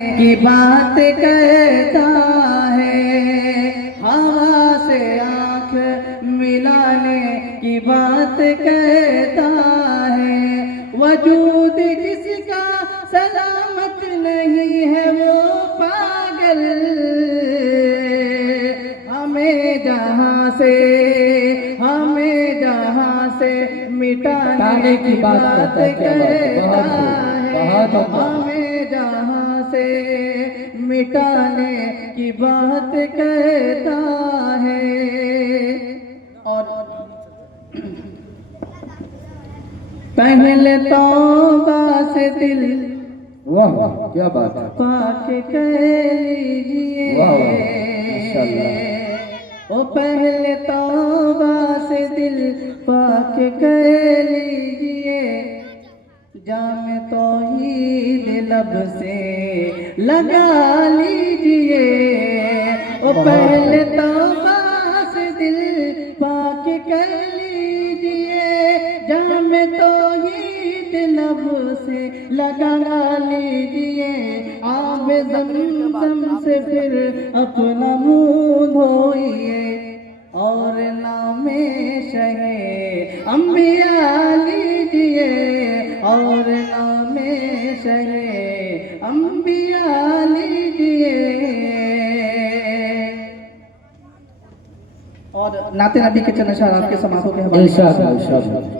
की बात कहता है, हवा से आँख मिलाने की बात कहता है। वजूद जिसका सलामत नहीं है वो पागल, हमें जहाँ से मिटाने की बात कहता है। हमें जहाँ से मिटाने की बात कहता है। और पहले तौबा से दिल, वाह क्या बात है, पाक कह लीजिए। ओ पहले तौबा से दिल पाक कह लीजिए। जाम तौहीद लब से लगा लीजिए। ओ पहले तौबा से दिल पाक कर लीजिए। जाम तौहीद लब से लगा लीजिए। आब ज़मज़म से फिर अपना मुँह धोइए और नामे शहे अंबिया लीजिए। और नामे शहे अंबिया लीजिए। और नाते नबी के चंद अशआर आपके समातों के हवाले। इंशाअल्लाह।